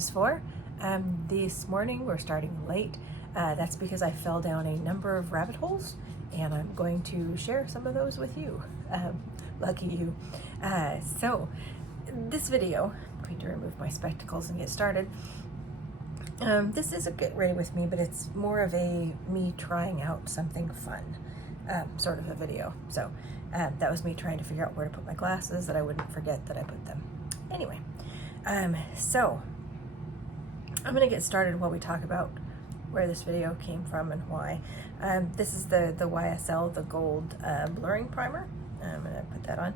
is for. This morning we're starting late. That's because I fell down a number of rabbit holes, and I'm going to share some of those with you. Lucky you. So this video, I'm going to remove my spectacles and get started. This is a get ready with me, but it's more of a me trying out something fun sort of a video. So that was me trying to figure out where to put my glasses that I wouldn't forget that I put them. Anyway, so I'm going to get started while we talk about where this video came from and why. This is the YSL, the gold blurring primer. I'm going to put that on.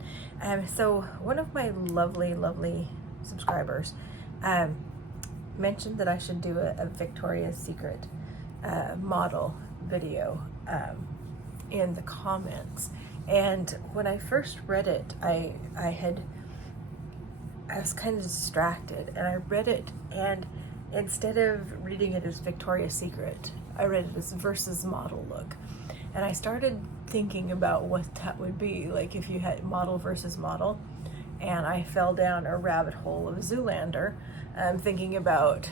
So one of my lovely subscribers mentioned that I should do a Victoria's Secret model video in the comments. And when I first read it, I was kind of distracted, and I read it, and instead of reading it as Victoria's Secret, I read it as versus model look. And I started thinking about what that would be, like if you had model versus model. And I fell down a rabbit hole of Zoolander, thinking about,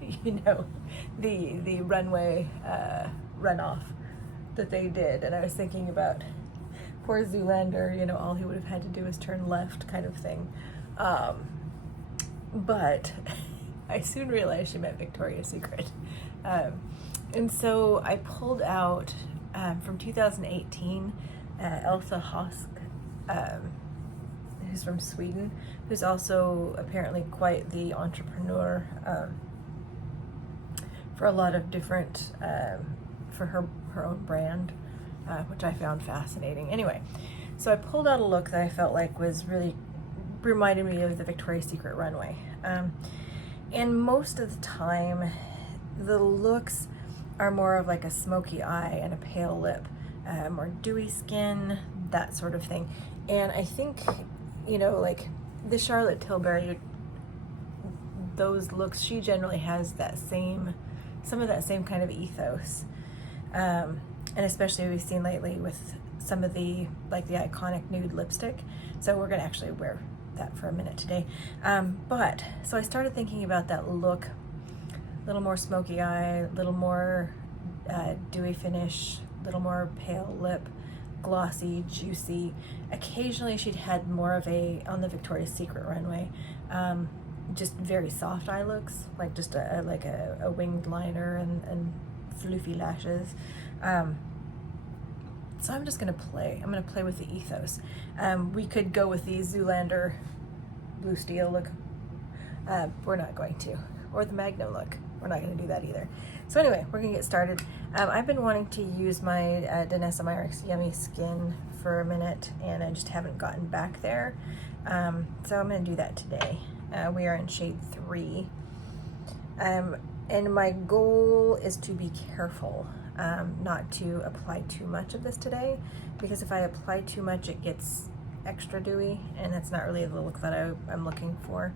you know, the runway runoff that they did. And I was thinking about poor Zoolander, you know, all he would have had to do is turn left kind of thing. But I soon realized she meant Victoria's Secret. And so I pulled out from 2018, Elsa, who's from Sweden, who's also apparently quite the entrepreneur for a lot of different, for her own brand, which I found fascinating. Anyway, so I pulled out a look that I felt like was really reminded me of the Victoria's Secret runway. And most of the time, the looks are more of like a smoky eye and a pale lip, more dewy skin, that sort of thing. And I think, you know, like the Charlotte Tilbury, those looks, she generally has that same, some of that same kind of ethos. And especially we've seen lately with some of the, like the iconic nude lipstick. So we're gonna actually wear that for a minute today. But so I started thinking about that look, a little more smoky eye, a little more dewy finish, a little more pale lip, glossy, juicy. Occasionally she'd had more of a, on the Victoria's Secret runway, just very soft eye looks, like just a winged liner and floofy lashes. So I'm just gonna play. I'm gonna play with the ethos. We could go with the Zoolander blue steel look. We're not going to. Or the Magnum look. We're not gonna do that either. So anyway, we're gonna get started. I've been wanting to use my Danessa Myricks Yummy Skin for a minute, and I just haven't gotten back there. So I'm gonna do that today. We are in shade 3. And my goal is to be careful not to apply too much of this today, because if I apply too much it gets extra dewy, and that's not really the look that I'm looking for.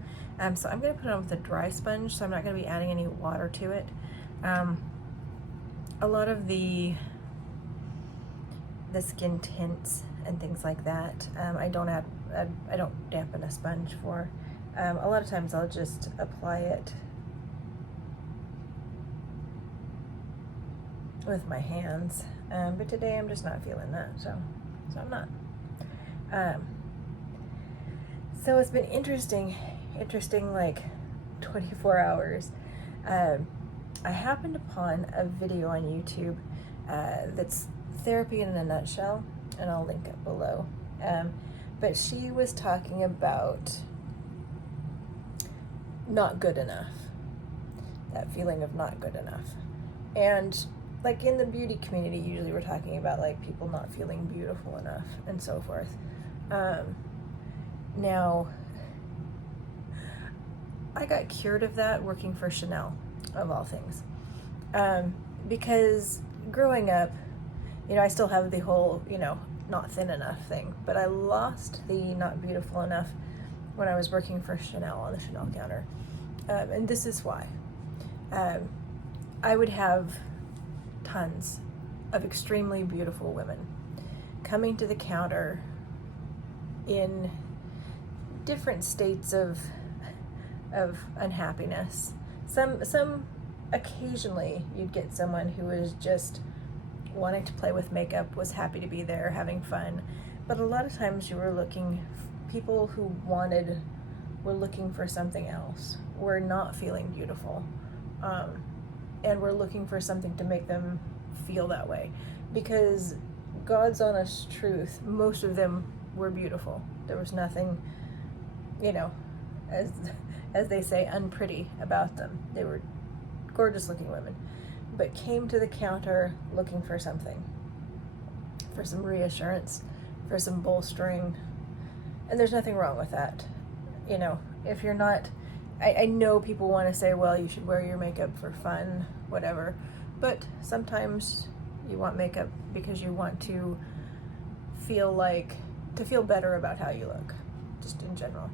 So I'm going to put it on with a dry sponge, so I'm not going to be adding any water to it. A lot of the skin tints and things like that, I don't dampen a sponge for. A lot of times I'll just apply it with my hands, but today I'm just not feeling that, so I'm not. So it's been interesting like 24 hours. I happened upon a video on YouTube that's therapy in a nutshell, and I'll link it below. But she was talking about not good enough, that feeling of not good enough. And like in the beauty community, usually we're talking about like people not feeling beautiful enough and so forth. Now, I got cured of that working for Chanel, of all things. Because growing up, you know, I still have the whole, you know, not thin enough thing, but I lost the not beautiful enough when I was working for Chanel on the Chanel counter. And this is why. I would have tons of extremely beautiful women coming to the counter in different states of of unhappiness. Some occasionally you'd get someone who was just wanting to play with makeup, was happy to be there, having fun. But a lot of times you were looking, people who were looking for something else, were not feeling beautiful, and were looking for something to make them feel that way. Because God's honest truth, most of them were beautiful. There was nothing, you know, as they say, unpretty about them. They were gorgeous looking women, but came to the counter looking for something, for some reassurance, for some bolstering. And there's nothing wrong with that. You know, if you're not, I know people want to say, well, you should wear your makeup for fun, whatever, but sometimes you want makeup because you want to feel better about how you look, just in general.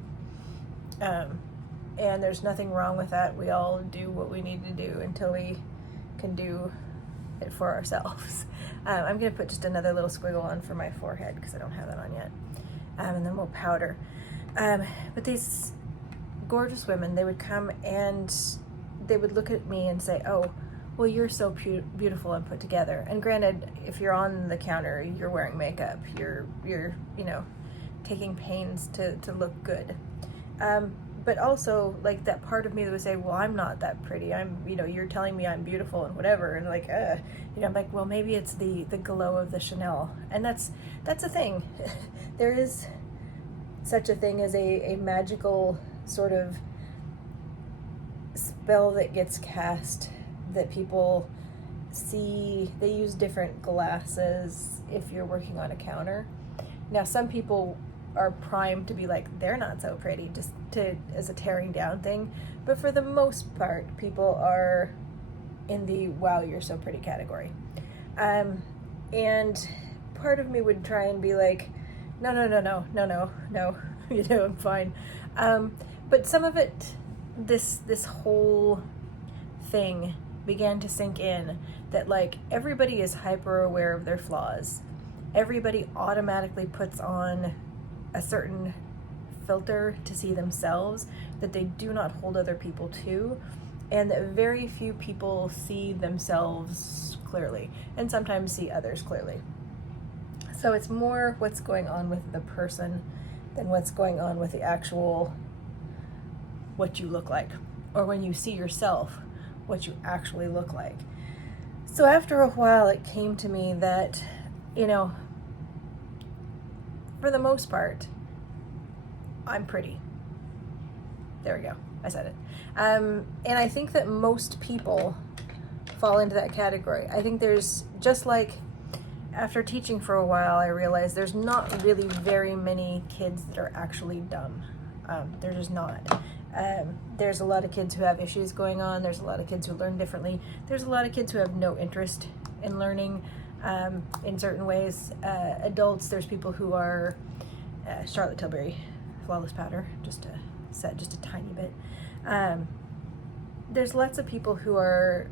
And there's nothing wrong with that. We all do what we need to do until we can do it for ourselves. I'm going to put just another little squiggle on for my forehead because I don't have that on yet. And then we'll powder. But these gorgeous women, they would come and they would look at me and say, oh, well, you're so beautiful and put together. And granted, if you're on the counter, you're wearing makeup, you're you know, taking pains to look good. But also, like, that part of me that would say, well, I'm not that pretty. You know, you're telling me I'm beautiful and whatever. And like, you know, I'm like, well, maybe it's the glow of the Chanel. And that's a thing. There is such a thing as a magical sort of spell that gets cast, that people see. They use different glasses if you're working on a counter. Now, some people are primed to be like, they're not so pretty, just as a tearing down thing. But for the most part, people are in the wow, you're so pretty category. And part of me would try and be like, no, you know, I'm fine. But some of it, this whole thing began to sink in, that like everybody is hyper aware of their flaws. Everybody automatically puts on a certain filter to see themselves that they do not hold other people to, and that very few people see themselves clearly, and sometimes see others clearly. So it's more what's going on with the person than what's going on with the actual what you look like, or when you see yourself, what you actually look like. So after a while, it came to me that, you know, for the most part, I'm pretty. There we go. I said it. And I think that most people fall into that category. I think there's, just like after teaching for a while, I realized there's not really very many kids that are actually dumb. There's just not. There's a lot of kids who have issues going on. There's a lot of kids who learn differently. There's a lot of kids who have no interest in learning in certain ways. Adults, there's people who are Charlotte Tilbury Flawless Powder, just to set just a tiny bit. There's lots of people who are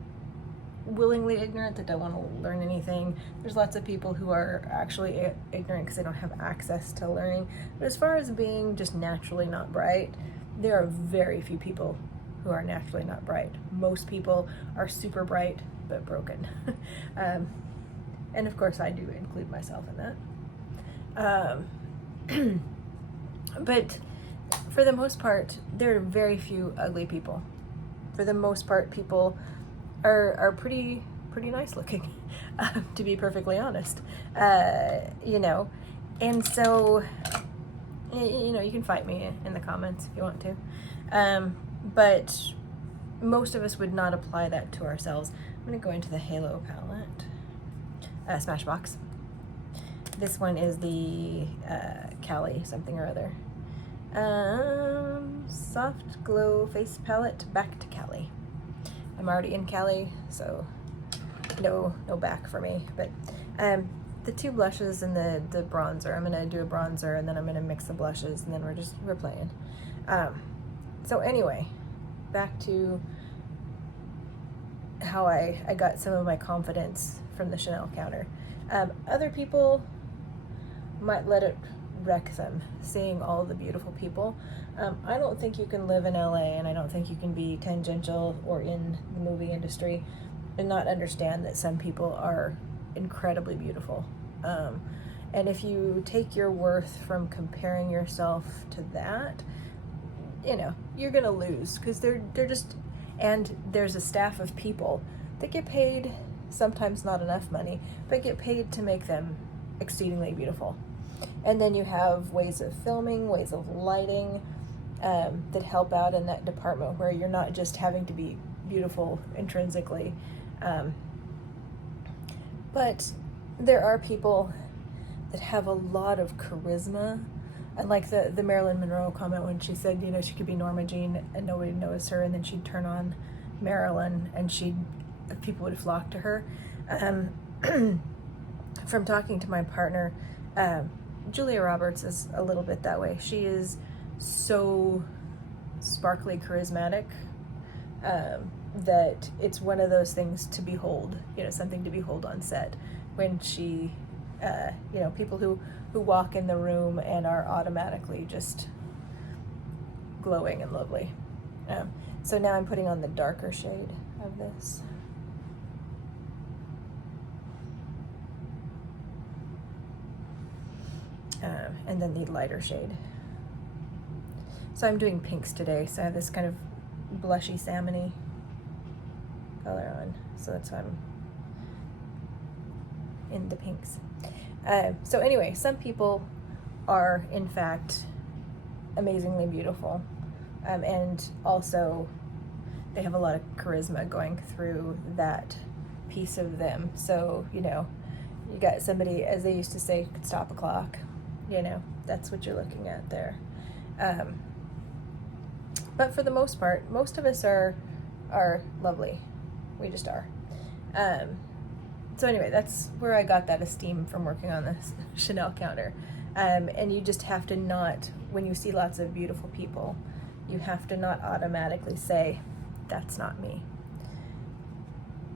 willingly ignorant, that don't want to learn anything. There's lots of people who are actually ignorant because they don't have access to learning. But as far as being just naturally not bright, there are very few people who are naturally not bright. Most people are super bright but broken. And of course I do include myself in that. But for the most part, there are very few ugly people. For the most part, people are pretty nice looking, to be perfectly honest. You know, and so, you know, you can fight me in the comments if you want to. But most of us would not apply that to ourselves. I'm going to go into the Halo palette, Smashbox. This one is the Cali something or other. Soft Glow Face Palette, back to Cali. I'm already in Cali, so no back for me. But the two blushes and the bronzer, I'm gonna do a bronzer and then I'm gonna mix the blushes and then we're playing. So anyway, back to how I got some of my confidence from the Chanel counter. Other people might let it wreck them, seeing all the beautiful people. I don't think you can live in LA, and I don't think you can be tangential or in the movie industry and not understand that some people are incredibly beautiful. And if you take your worth from comparing yourself to that, you know, you're gonna lose, because they're just, and there's a staff of people that get paid, sometimes not enough money, but get paid to make them exceedingly beautiful. And then you have ways of filming, ways of lighting, that help out in that department, where you're not just having to be beautiful intrinsically. But there are people that have a lot of charisma. And like the Marilyn Monroe comment when she said, you know, she could be Norma Jean and nobody knows her, and then she'd turn on Marilyn and people would flock to her. From talking to my partner, Julia Roberts is a little bit that way. She is so sparkly charismatic, that it's one of those things to behold, you know, something to behold on set when she, you know, people who walk in the room and are automatically just glowing and lovely. So now I'm putting on the darker shade of this. And then the lighter shade. So I'm doing pinks today, so I have this kind of blushy salmon-y color on, so that's why I'm in the pinks. So anyway, some people are in fact amazingly beautiful, and also they have a lot of charisma going through that piece of them. So, you know, you got somebody, as they used to say, could stop a clock. You know, that's what you're looking at there. But for the most part, most of us are lovely. We just are. So anyway, that's where I got that esteem from working on this Chanel counter. And you just have to not, when you see lots of beautiful people, you have to not automatically say, that's not me.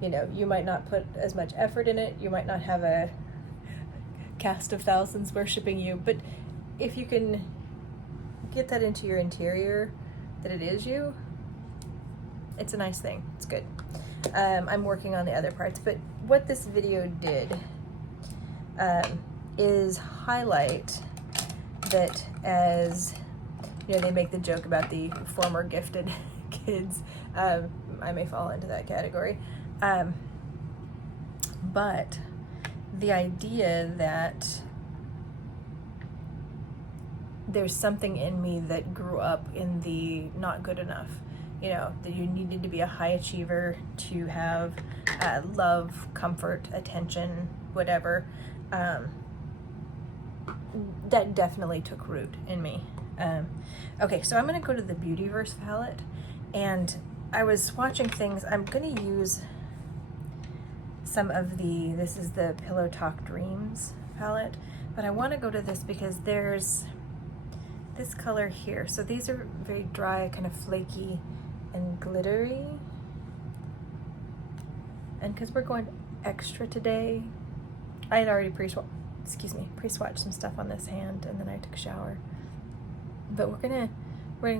You know, you might not put as much effort in it. You might not have a cast of thousands worshiping you, but if you can get that into your interior, that it is you, it's a nice thing. It's good. I'm working on the other parts, but what this video did is highlight that, as you know, they make the joke about the former gifted kids. I may fall into that category. But the idea that there's something in me that grew up in the not good enough, you know, that you needed to be a high achiever to have love, comfort, attention, whatever, that definitely took root in me. Okay, so I'm going to go to the Beautyverse palette, and I was watching things. I'm going to use some of this is the Pillow Talk Dreams palette, but I want to go to this because there's this color here. So these are very dry, kind of flaky and glittery. And because we're going extra today, I had already pre-swatched some stuff on this hand, and then I took a shower. But we're gonna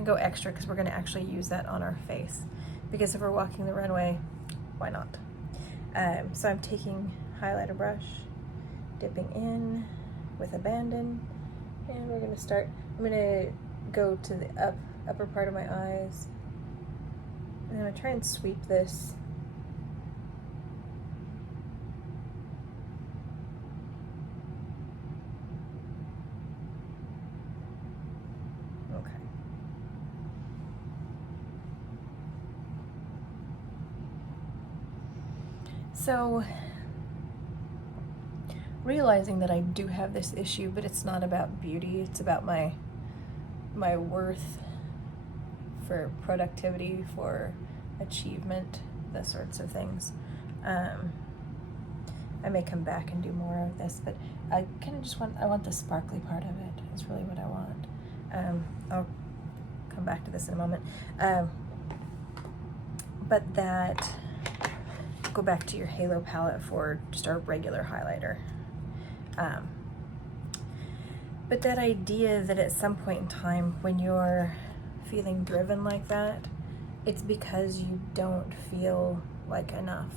go extra because we're gonna actually use that on our face, because if we're walking the runway, why not? So I'm taking highlighter brush, dipping in with abandon, and we're gonna start. I'm gonna go to the upper part of my eyes. I'm gonna try and sweep this. Okay. So, realizing that I do have this issue, but it's not about beauty, it's about my worth, for productivity, for achievement, those sorts of things. I may come back and do more of this, but I kind of just want the sparkly part of it is really what I want. I'll come back to this in a moment. But that, go back to your Halo palette for just our regular highlighter. But that idea that at some point in time when you're feeling driven like that, it's because you don't feel like enough.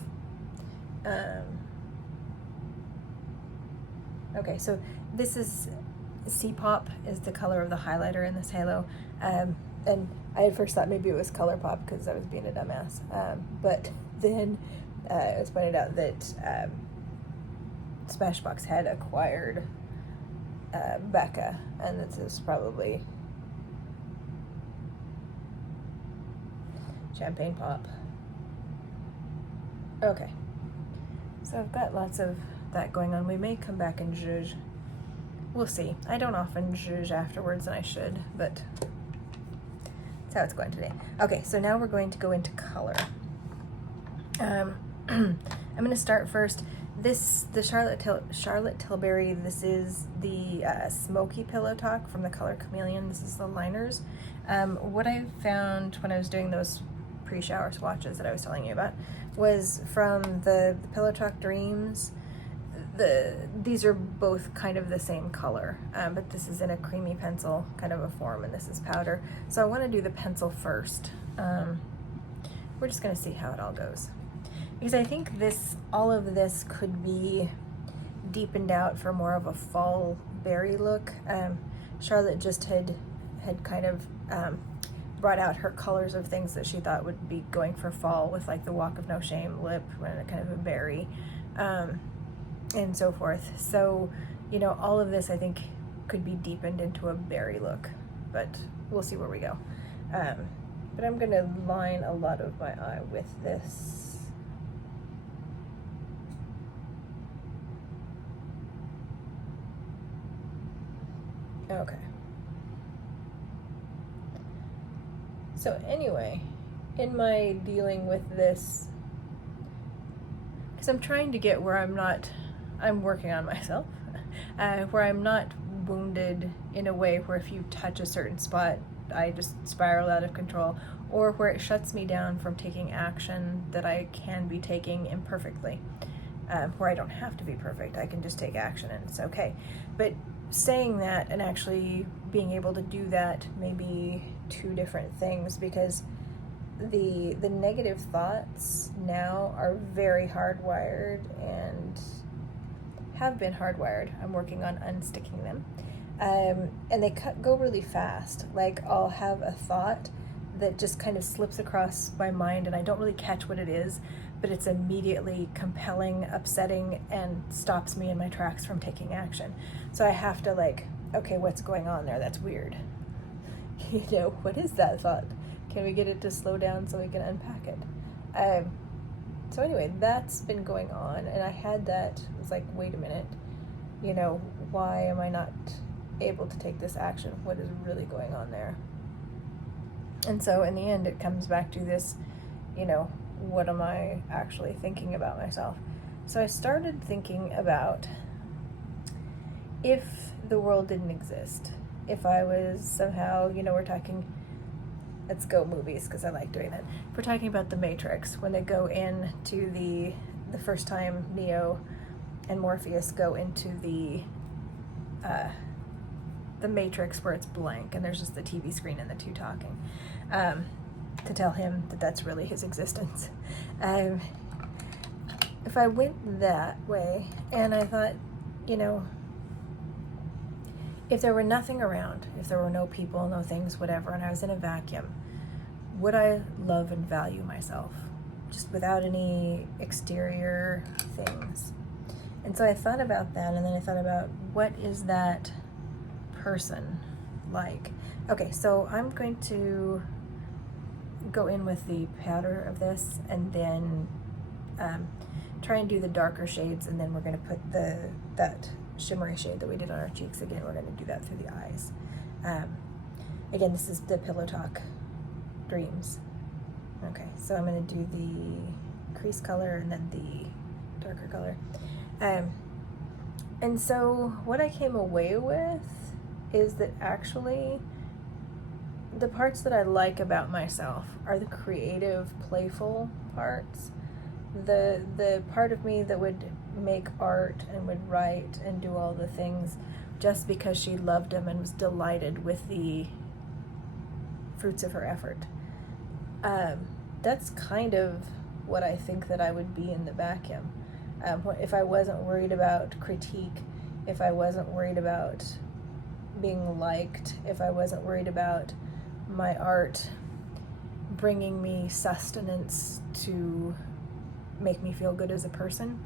Okay, so this is C-Pop is the color of the highlighter in this halo. And I at first thought maybe it was ColourPop because I was being a dumbass. But then it was pointed out that Smashbox had acquired Becca, and this is probably Champagne Pop. Okay, so I've got lots of that going on. We may come back and zhuzh. We'll see. I don't often zhuzh afterwards, and I should, but that's how it's going today. Okay, so now we're going to go into color. I'm going to start first. The Charlotte Tilbury, this is the Smoky Pillow Talk from the color Chameleon. This is the liners. What I found when I was doing those pre-shower swatches that I was telling you about was from the Pillow Talk Dreams. These are both kind of the same color, but this is in a creamy pencil kind of a form, and this is powder. So I want to do the pencil first. We're just going to see how it all goes. Because I think all of this could be deepened out for more of a fall berry look. Charlotte just had kind of brought out her colors of things that she thought would be going for fall, with like the Walk of No Shame lip, kind of a berry, and so forth. So, you know, all of this I think could be deepened into a berry look, but we'll see where we go. But I'm gonna line a lot of my eye with this. Okay. So anyway, in my dealing with this, because I'm trying to get where I'm working on myself, where I'm not wounded in a way where if you touch a certain spot, I just spiral out of control, or where it shuts me down from taking action that I can be taking imperfectly, where I don't have to be perfect. I can just take action and it's okay. But saying that and actually being able to do that may be two different things, because the negative thoughts now are very hardwired and have been hardwired. I'm working on unsticking them. And they go really fast. Like, I'll have a thought that just kind of slips across my mind and I don't really catch what it is, but it's immediately compelling, upsetting, and stops me in my tracks from taking action. So I have to, like, okay, what's going on there? That's weird. You know, what is that thought? Can we get it to slow down so we can unpack it? So anyway, that's been going on, and I had that, it was like, wait a minute, you know, why am I not able to take this action? What is really going on there? And so in the end, it comes back to this, you know, what am I actually thinking about myself? So I started thinking about if the world didn't exist, if I was somehow, you know, we're talking, let's go movies because I like doing that. If we're talking about The Matrix, when they go in to the first time Neo and Morpheus go into the Matrix where it's blank and there's just the TV screen and the two talking, to tell him that that's really his existence. If I went that way and I thought, you know, if there were nothing around, if there were no people, no things, whatever, and I was in a vacuum, would I love and value myself just without any exterior things? And so I thought about that, and then I thought about, what is that person like? Okay, so I'm going to go in with the powder of this and then try and do the darker shades, and then we're going to put that shimmery shade that we did on our cheeks again. We're going to do that through the eyes. Again, this is the Pillow Talk Dreams. Okay, so I'm going to do the crease color and then the darker color. And so what I came away with is that actually the parts that I like about myself are the creative, playful parts. The part of me that would make art and would write and do all the things just because she loved him and was delighted with the fruits of her effort. That's kind of what I think that I would be in the vacuum. If I wasn't worried about critique, if I wasn't worried about being liked, if I wasn't worried about my art bringing me sustenance to make me feel good as a person,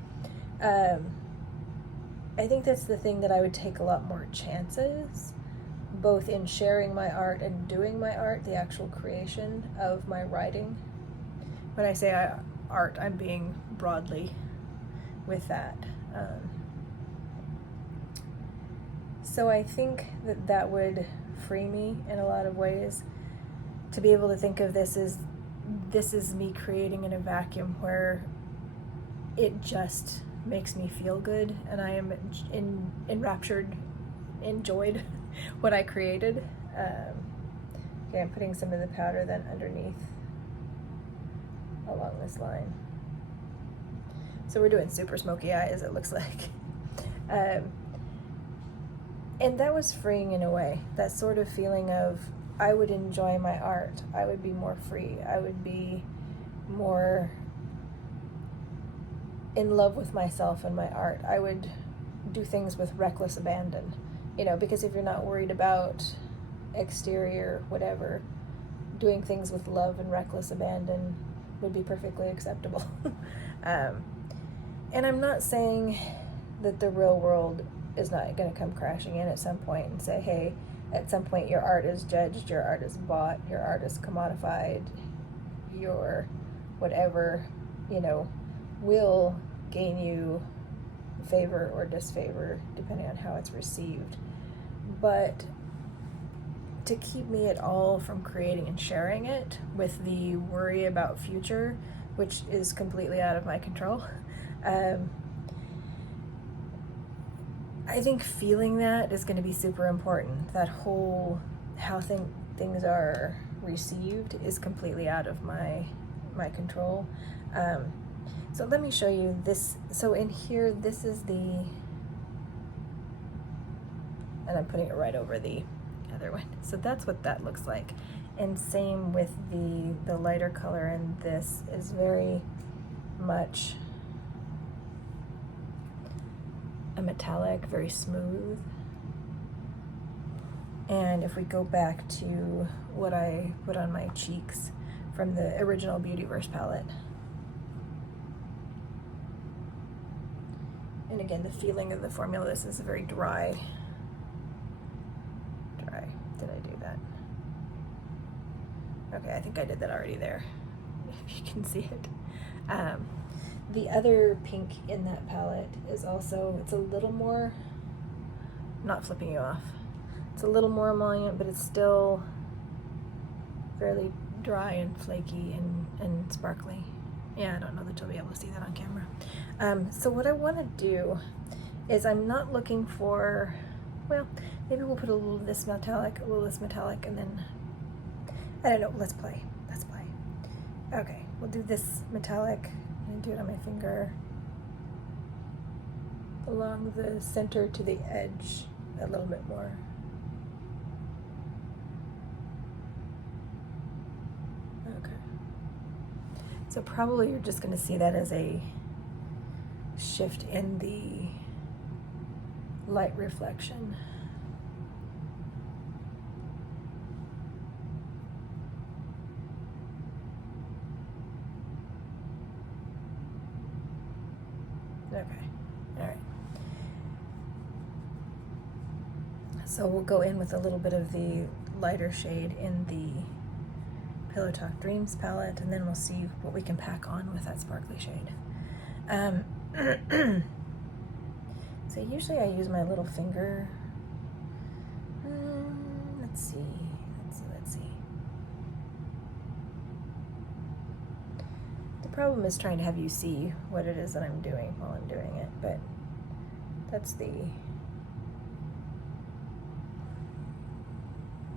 I think that's the thing that I would take a lot more chances, both in sharing my art and doing my art, the actual creation of my writing. When I say art, I'm being broadly with that. So I think that that would free me in a lot of ways, to be able to think of this as me creating in a vacuum where it just makes me feel good and I am enraptured, enjoyed what I created. Okay, I'm putting some of the powder then underneath along this line. So we're doing super smoky eyes, it looks like. And that was freeing in a way, that sort of feeling of I would enjoy my art, I would be more free, I would be more in love with myself and my art. I would do things with reckless abandon, because if you're not worried about exterior, whatever, doing things with love and reckless abandon would be perfectly acceptable. And I'm not saying that the real world is not going to come crashing in at some point and say, hey, at some point your art is judged, your art is bought, your art is commodified, your whatever, will gain you favor or disfavor depending on how it's received. But to keep me at all from creating and sharing it with the worry about future, which is completely out of my control, I think feeling that is going to be super important. That whole how things are received is completely out of my control. So let me show you this. So in here, this is and I'm putting it right over the other one. So that's what that looks like. And same with the lighter color, and this is very much a metallic, very smooth. And if we go back to what I put on my cheeks from the original Beautyverse palette, and again, the feeling of the formula, this is very dry. Did I do that? Okay, I think I did that already there, if you can see it. The other pink in that palette is also, it's a little more, not flipping you off, it's a little more emollient, but it's still fairly dry and flaky and sparkly. Yeah, I don't know that you'll be able to see that on camera. So what I want to do is, I'm not looking for, well, maybe we'll put a little of this metallic, a little of this metallic, and then, I don't know, let's play. Okay, we'll do this metallic, and do it on my finger, along the center to the edge a little bit more. Okay. So probably you're just going to see that as a shift in the light reflection. Okay, all right. So we'll go in with a little bit of the lighter shade in the Pillow Talk Dreams palette, and then we'll see what we can pack on with that sparkly shade. So usually I use my little finger. Let's see. The problem is trying to have you see what it is that I'm doing while I'm doing it, but that's the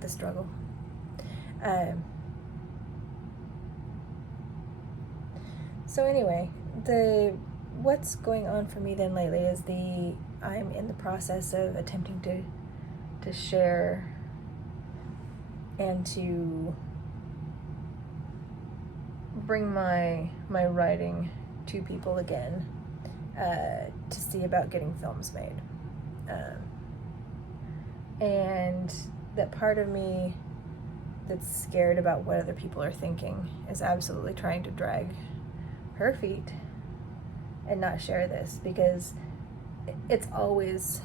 struggle. So anyway, the what's going on for me then lately is I'm in the process of attempting to share and to bring my writing to people again, to see about getting films made. And that part of me that's scared about what other people are thinking is absolutely trying to drag her feet and not share this, because it's always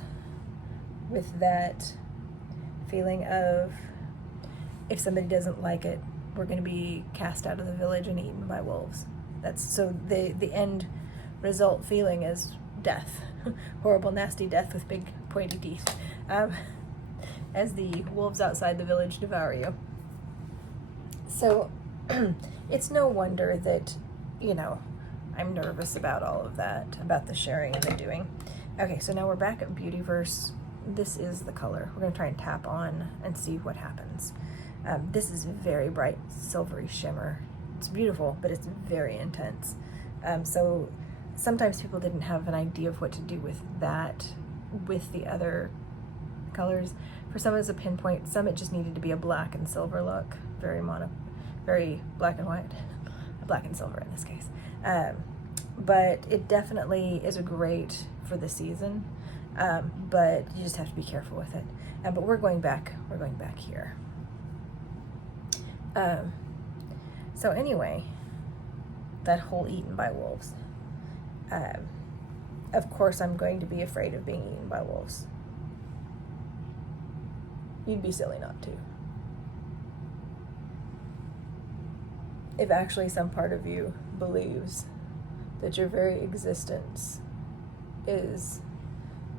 with that feeling of, if somebody doesn't like it, we're going to be cast out of the village and eaten by wolves. That's so the end result feeling is death, horrible, nasty death with big pointy teeth, as the wolves outside the village devour you. So it's no wonder that, you know, I'm nervous about all of that, about the sharing and the doing. Okay, so now we're back at Beautyverse. This is the color. We're going to try and tap on and see what happens. This is very bright, silvery shimmer. It's beautiful, but it's very intense. So sometimes people didn't have an idea of what to do with that, with the other colors. For some it was a pinpoint, some it just needed to be a black and silver look, very black and white, black and silver in this case. But it definitely is a great for the season, but you just have to be careful with it. But we're going back here. So anyway, that whole eaten by wolves. Of course I'm going to be afraid of being eaten by wolves. You'd be silly not to. If actually some part of you believes that your very existence is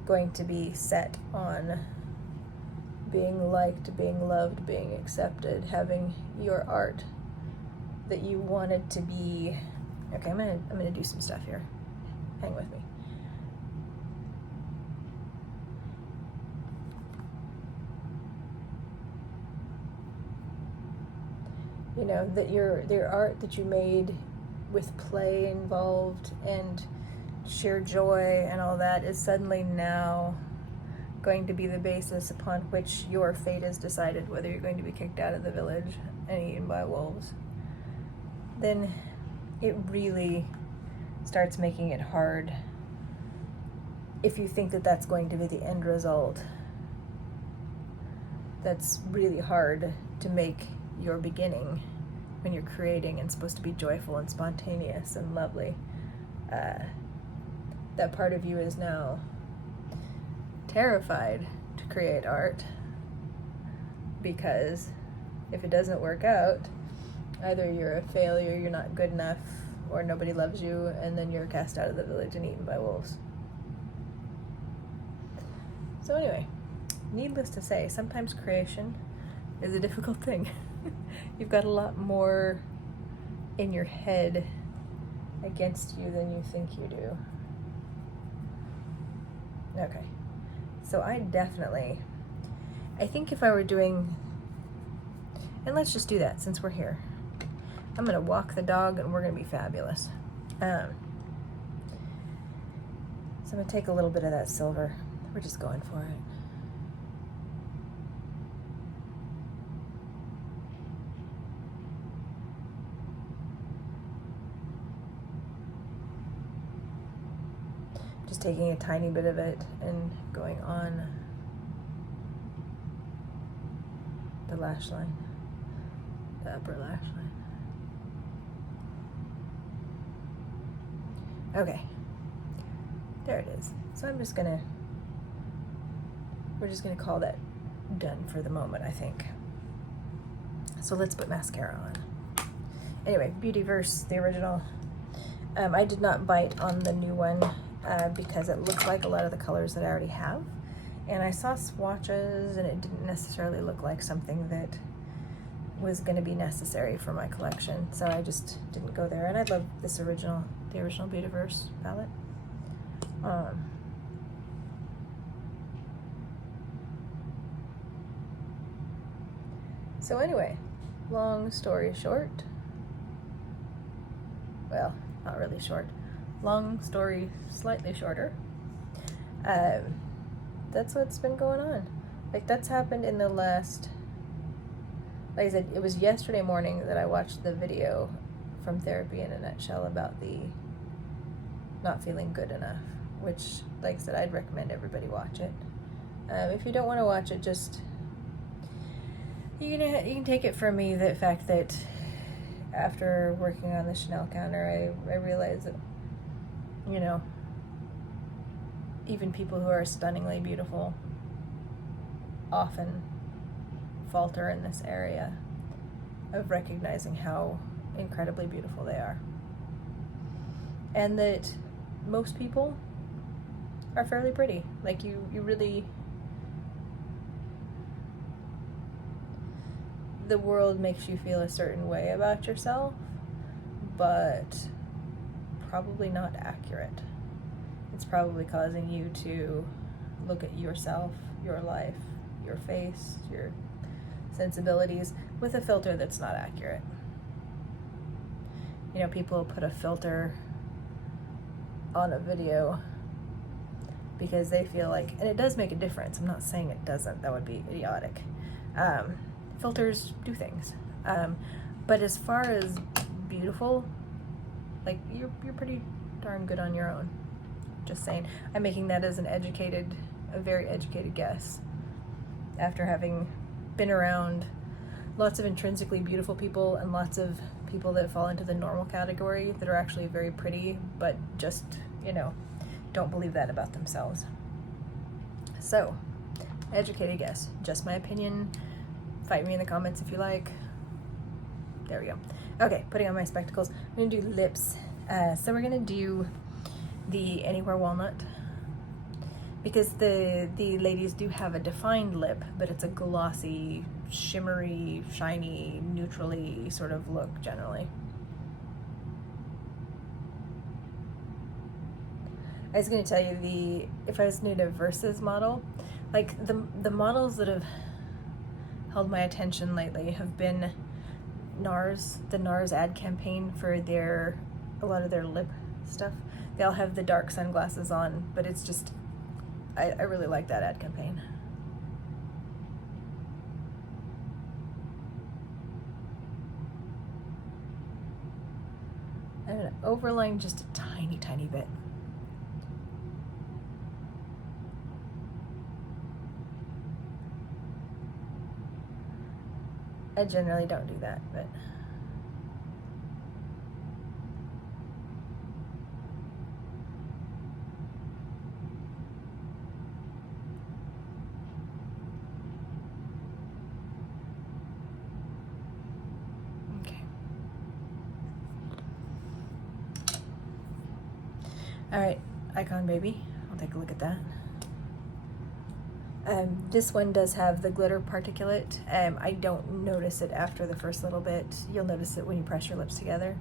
going to be set on being liked, being loved, being accepted, having your art that you wanted to be. Okay, I'm gonna do some stuff here. Hang with me. You know, that your art that you made with play involved and sheer joy and all that is suddenly now going to be the basis upon which your fate is decided, whether you're going to be kicked out of the village and eaten by wolves. Then it really starts making it hard if you think that that's going to be the end result. That's really hard to make your beginning when you're creating and supposed to be joyful and spontaneous and lovely. That part of you is now terrified to create art, because if it doesn't work out, either you're a failure, you're not good enough, or nobody loves you, and then you're cast out of the village and eaten by wolves. So anyway, needless to say, sometimes creation is a difficult thing. You've got a lot more in your head against you than you think you do. Okay, so I think if I were doing, and let's just do that since we're here. I'm gonna walk the dog and we're gonna be fabulous. So I'm gonna take a little bit of that silver. We're just going for it. Just taking a tiny bit of it and going on the lash line, the upper lash line. Okay, there it is. So we're just gonna call that done for the moment, I think. So let's put mascara on. Anyway, Beautyverse, the original. I did not bite on the new one because it looks like a lot of the colors that I already have. And I saw swatches and it didn't necessarily look like something that was going to be necessary for my collection. So I just didn't go there. And I love this the original Beautyverse palette. So anyway, long story short, well, not really short, long story slightly shorter, that's what's been going on. Like, that's happened in the last, like I said, it was yesterday morning that I watched the video from Therapy in a Nutshell about the not feeling good enough, which, like I said, I'd recommend everybody watch it. If you don't want to watch it, just, you can take it from me, the fact that after working on the Chanel counter, I realized that, you know, even people who are stunningly beautiful often falter in this area of recognizing how incredibly beautiful they are. And that most people are fairly pretty. Like, you really, the world makes you feel a certain way about yourself, but probably not accurate. It's probably causing you to look at yourself, your life, your face, your sensibilities with a filter that's not accurate. You know, people put a filter on a video because they feel like, and it does make a difference, I'm not saying it doesn't, that would be idiotic. Filters do things. But as far as beautiful, like, you're pretty darn good on your own. Just saying. I'm making that as a very educated guess, after having been around lots of intrinsically beautiful people and lots of people that fall into the normal category that are actually very pretty, but just, you know, don't believe that about themselves. So, educated guess. Just my opinion. Fight me in the comments if you like. There we go. Okay, putting on my spectacles. I'm going to do lips. So we're going to do the Anywhere Walnut, because the ladies do have a defined lip, but it's a glossy, shimmery, shiny, neutrally sort of look generally. I was going to tell you, if I was new to Versus model, like the models that have held my attention lately have been NARS, the NARS ad campaign for a lot of their lip stuff. They all have the dark sunglasses on, but it's just, I really like that ad campaign. I'm going to overline just a tiny, tiny bit. I generally don't do that, but okay. All right, Icon Baby. I'll take a look at that. This one does have the glitter particulate. I don't notice it after the first little bit. You'll notice it when you press your lips together.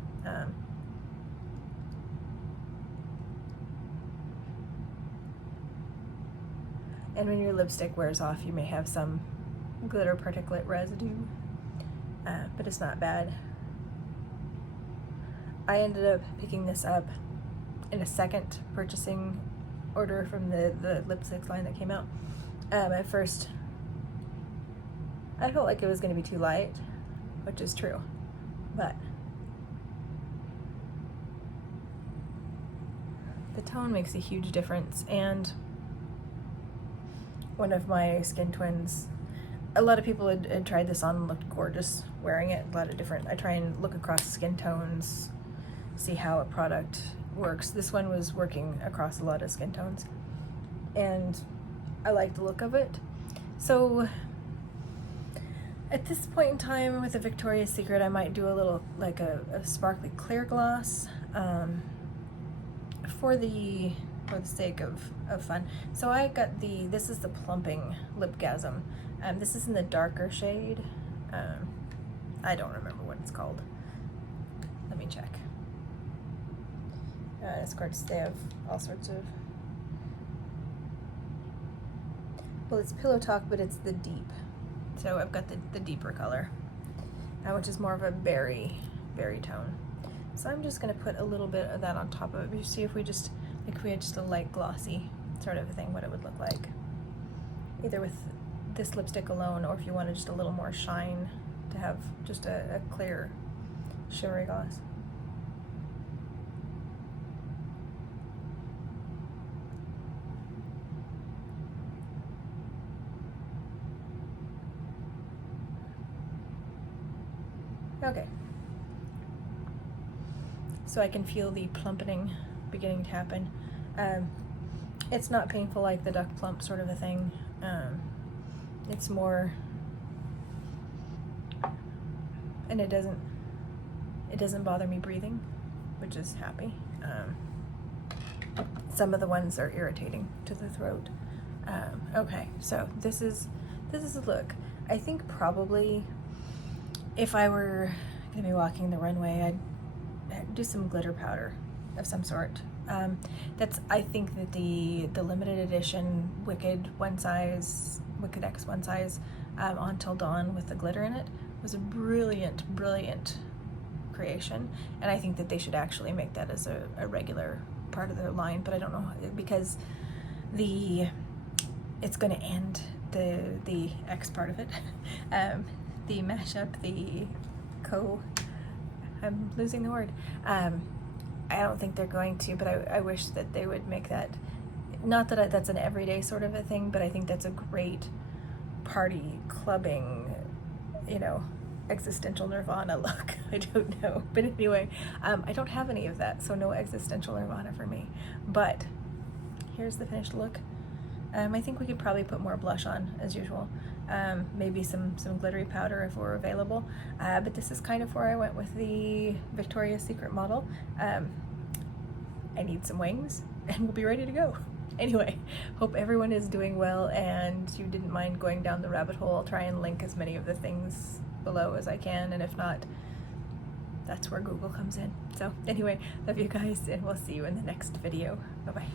And when your lipstick wears off, you may have some glitter particulate residue, but it's not bad. I ended up picking this up in a second purchasing order from the lipsticks line that came out. At first, I felt like it was going to be too light, which is true, but the tone makes a huge difference. And one of my skin twins, a lot of people had tried this on and looked gorgeous wearing it. A lot of different, I try and look across skin tones, see how a product works. This one was working across a lot of skin tones, and I like the look of it. So at this point in time with the Victoria's Secret, I might do a little, like a sparkly clear gloss for the sake of fun. So I got this is the Plumping Lipgasm. This is in the darker shade. I don't remember what it's called. Let me check. Of course, they have all sorts of, well, it's Pillow Talk, but it's the deep. So I've got the deeper color, which is more of a berry tone. So I'm just gonna put a little bit of that on top of it. You see if we had just a light glossy sort of a thing, what it would look like. Either with this lipstick alone, or if you wanted just a little more shine to have just a clear shimmery gloss. Okay. So I can feel the plumpeting beginning to happen. It's not painful like the duck plump sort of a thing. It's more, and it doesn't bother me breathing, which is happy. Some of the ones are irritating to the throat. Okay, so this is a look. I think probably if I were gonna be walking the runway, I'd do some glitter powder of some sort. I think that the limited edition Wicked X one size on Till Dawn with the glitter in it was a brilliant creation, and I think that they should actually make that as a regular part of their line, but I don't know, because it's going to end the X part of it, the mashup, I'm losing the word. I don't think they're going to, but I wish that they would make that, not that that's an everyday sort of a thing, but I think that's a great party clubbing, you know, existential nirvana look. I don't know, but anyway, I don't have any of that, so no existential nirvana for me. But here's the finished look. I think we could probably put more blush on as usual. Maybe some glittery powder if we're available. But this is kind of where I went with the Victoria's Secret model. I need some wings and we'll be ready to go. Anyway, hope everyone is doing well and you didn't mind going down the rabbit hole. I'll try and link as many of the things below as I can, and if not, that's where Google comes in. So anyway, love you guys, and we'll see you in the next video. Bye-bye.